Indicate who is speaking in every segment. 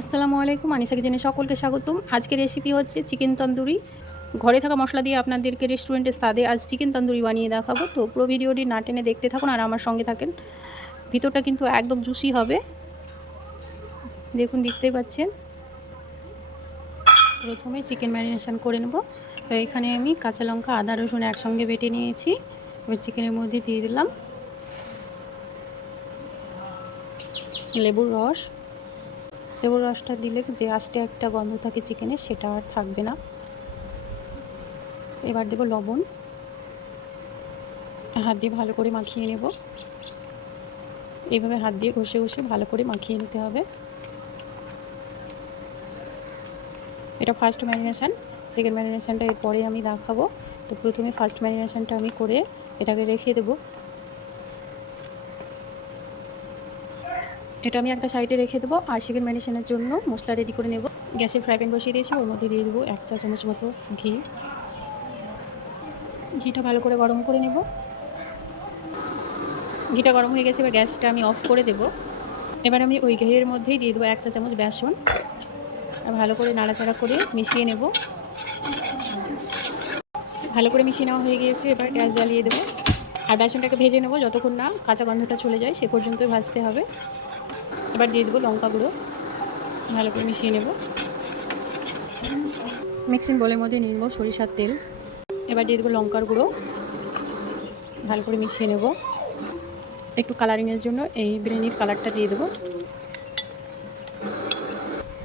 Speaker 1: আসসালামু আলাইকুম আনিসা কিচেনে সকলকে স্বাগতম। আজকের রেসিপি হচ্ছে চিকেন তন্দুরি। ঘরে থাকা মশলা দিয়ে আপনাদেরকে রেস্টুরেন্টের স্বাদে আজ চিকেন তন্দুরি বানিয়ে দেখাবো। তো পুরো ভিডিওটি না টেনে দেখতে থাকুন আর আমার সঙ্গে থাকেন। ভিতরটা কিন্তু একদম জুসি হবে। দেখুন, দেখতেই পাচ্ছেন। প্রথমে চিকেন ম্যারিনেশন করে নেব। তো এখানে আমি কাঁচা লঙ্কা, আদা, রসুন একসঙ্গে বেটে নিয়েছি। এবার চিকেনের মধ্যে দিয়ে দিলাম লেবুর রস। লেবুর রসটা দিলে যে আস্তে একটা গন্ধ থাকে চিকেনের সেটা আর থাকবে না। এবার দেবো লবণ। হাত দিয়ে ভালো করে মাখিয়ে নেব। এইভাবে হাত দিয়ে ঘষে ঘষে ভালো করে মাখিয়ে নিতে হবে। এটা ফার্স্ট ম্যারিনেশান সেকেন্ড ম্যারিনেশানটা এরপরে আমি দেখাবো। তো প্রথমে ফার্স্ট ম্যারিনেশানটা আমি করে এটাকে রেখে দেবো। এটা আমি একটা সাইডে রেখে দেবো, আর চিকেন ম্যারিনেশনের জন্য মশলা রেডি করে নেব। গ্যাসে ফ্রাই প্যান বসিয়ে দিয়েছি, ওর মধ্যে দিয়ে দেবো এক চা চামচ মতো ঘি। ঘিটা ভালো করে গরম করে নেব। ঘিটা গরম হয়ে গেছে, এবার গ্যাসটা আমি অফ করে দেব। এবার আমি ওই ঘিয়ের মধ্যেই দিয়ে দেবো এক চা চামচ বেসন। ভালো করে নাড়াচাড়া করে মিশিয়ে নেব। ভালো করে মিশিয়ে নেওয়া হয়ে গিয়েছে, এবার গ্যাস জ্বালিয়ে দেবো। আর বেসনটাকে ভেজে নেব, যতক্ষণ না কাঁচা গন্ধটা চলে যায়, সে পর্যন্তই ভাজতে হবে। এবার দিয়ে দেবো লঙ্কা গুঁড়ো। ভালো করে মিশিয়ে নেব। মিক্সিং বলের মধ্যে নিয়ে নেব সরিষার তেল। এবার দিয়ে দেবো লঙ্কার গুঁড়ো। ভালো করে মিশিয়ে নেব। একটু কালারিংয়ের জন্য এই বিরিয়ানির কালারটা দিয়ে দেবো।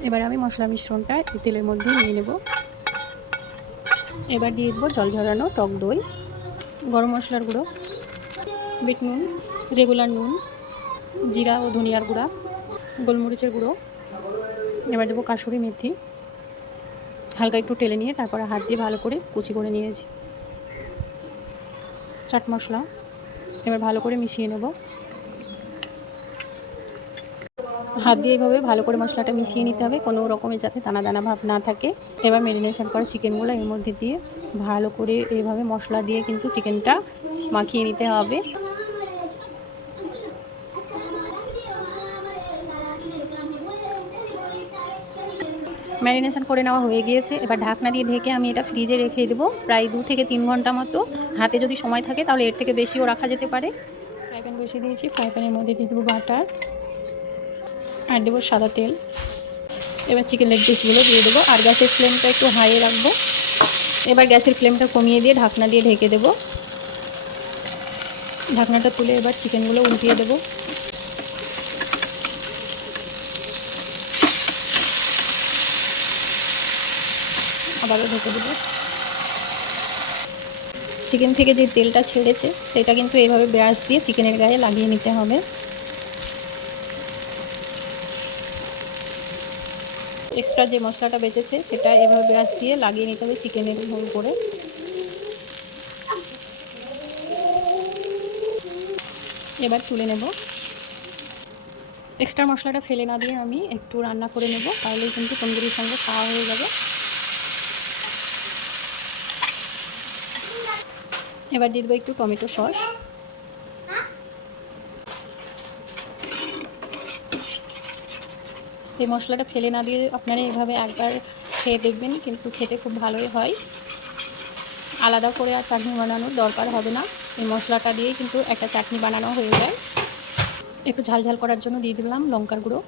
Speaker 1: এবার আমি মশলা মিশ্রণটা তেলের মধ্যে নিয়ে নেব। এবার দিয়ে দেবো জল ঝরানো টক দই, গরম মশলার গুঁড়ো, বিট নুন রেগুলার নুন, জিরা ও ধনিয়ার গুঁড়া। গোলমরিচের গুঁড়ো। এবার দেবো কাশুরি মেথি। হালকা একটু টেলে নিয়ে তারপরে হাত দিয়ে ভালো করে কুচি করে নিয়েছি। চাট মশলা। এবার ভালো করে মিশিয়ে নেব। হাত দিয়ে এইভাবে ভালো করে মশলাটা মিশিয়ে নিতে হবে। কোনো রকমের যাতে দানা দানা ভাব না থাকে। এবার মেরিনেশন করা চিকেনগুলো এর মধ্যে দিয়ে ভালো করে এইভাবে মশলা দিয়ে কিন্তু চিকেনটা মাখিয়ে নিতে হবে। ম্যারিনেশন করে নেওয়া হয়ে গিয়েছে। এবার ঢাকনা দিয়ে ঢেকে আমি এটা ফ্রিজে রেখে দেবো। প্রায় দু থেকে তিন ঘণ্টা মতো। হাতে যদি সময় থাকে তাহলে এর থেকে বেশিও রাখা যেতে পারে। ফ্রাই প্যান বসিয়ে দিয়েছি। ফ্রাই প্যানের মধ্যে দিয়ে দেবো বাটার আর দেবো সাদা তেল। এবার চিকেন লেগ পিসগুলো দিয়ে দেবো। আর গ্যাসের ফ্লেমটা একটু হাইয়ে রাখব। এবার গ্যাসের ফ্লেমটা কমিয়ে দিয়ে ঢাকনা দিয়ে ঢেকে দেবো। ঢাকনাটা তুলে এবার চিকেনগুলো উল্টিয়ে দেবো। আবারও ঢেকে দেবো। চিকেন থেকে যে তেলটা ছেড়েছে, সেটা কিন্তু এইভাবে ব্রাশ দিয়ে চিকেনের গায়ে লাগিয়ে নিতে হবে। এক্সট্রা যে মশলাটা বেঁচেছে, সেটা এভাবে ব্রাশ দিয়ে লাগিয়ে নিতে হবে চিকেনের উপরে। এবার তুলে নেব। এক্সট্রা মশলাটা ফেলে না দিয়ে আমি একটু রান্না করে নেব, তাহলেই কিন্তু তন্দুরির সঙ্গে খাওয়া হয়ে যাবে। এবার দিয়ে দেবো একটু টমেটো সস। এই মশলাটা ফেলে না দিয়ে আপনারা এভাবে একবার খেয়ে দেখবেন, কিন্তু খেতে খুব ভালোই হয়। আলাদা করে আর চাটনি বানানোর দরকার হবে না। এই মশলাটা দিয়েই কিন্তু একটা চাটনি বানানো হয়ে যায়। একটু ঝাল ঝাল করার জন্য দিয়ে দিলাম লঙ্কার গুঁড়ো।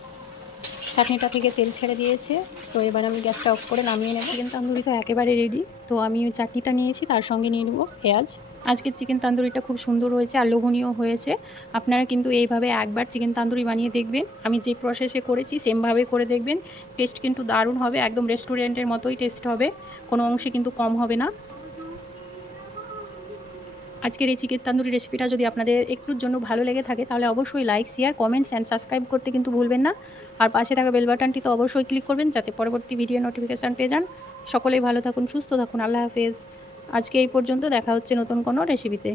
Speaker 1: চাটনিটা থেকে তেল ছেড়ে দিয়েছে। তো এবার আমি গ্যাসটা অফ করে নামিয়ে নেব। চিকেন তান্দুরি তো একেবারে রেডি তো আমি চাটনিটা নিয়েছি, তার সঙ্গে নিয়ে নেব পেঁয়াজ। আজকের চিকেন তান্দুরিটা খুব সুন্দর হয়েছে আর লোভনীয় হয়েছে। আপনারা কিন্তু এইভাবে একবার চিকেন তান্দুরি বানিয়ে দেখবেন। আমি যে প্রসেসে করেছি সেমভাবে করে দেখবেন। টেস্ট কিন্তু দারুণ হবে, একদম রেস্টুরেন্টের মতোই টেস্ট হবে। কোনো অংশে কিন্তু কম হবে না। আজকের এই চিকেন তান্দুরি রেসিপিটা যদি আপনাদের একটুর জন্য ভালো লেগে থাকে, তাহলে অবশ্যই like share comments and subscribe করতে কিন্তু ভুলবেন না। আর পাশে থাকা বেল বাটনটি তো অবশ্যই ক্লিক করবেন, যাতে পরবর্তী ভিডিও নোটিফিকেশান পেয়ে যান। সকলেই ভালো থাকুন, সুস্থ থাকুন। আল্লাহ হাফেজ। আজকে এই পর্যন্ত দেখা হচ্ছে নতুন কোনো রেসিপিতে